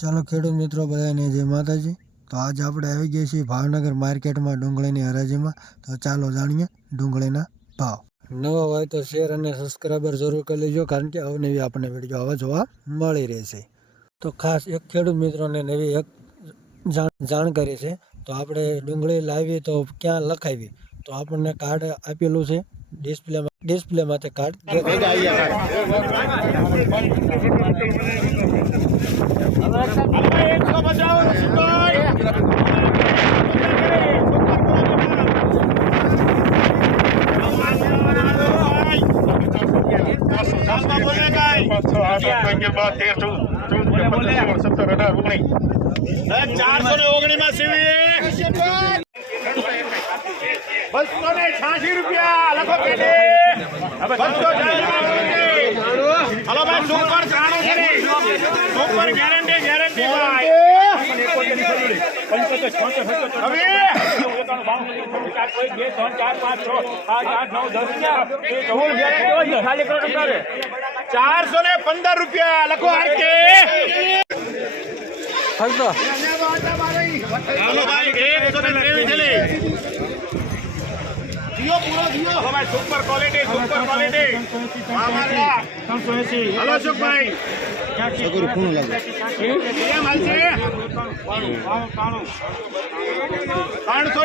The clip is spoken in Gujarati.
ચાલો ખેડૂત મિત્રો બધાને જય માતાજી। તો आज આપણે આવી ગયા છીએ ભાવનગર માર્કેટમાં ડુંગળીની હરાજીમાં। તો ચાલો જાણીએ ડુંગળીના ભાવ। નવા હોય તો શેર અને સબસ્ક્રાઈબર જરૂર કરી લેજો, કારણ કે અવનવી આપણને વિડીયો આવા જોવા મળી રહેશે। તો ખાસ એક ખેડૂત મિત્રોને નવી એક જાણકારી છે। તો આપણે ડુંગળી લાવી તો ક્યાં લખાવી, તો આપણને કાર્ડ આપેલું છે ડિસ્પ્લેમાં તે કાર્ડ ₹415 લખો આરકે ખર્ચો હાલો ભાઈ 123 થેલી દિયો પૂરો દિયો હવે સુપર ક્વોલિટી મામલા 380 હાલો સુખભાઈ સગુર કોણ લાગે કેમ હાલ છે 300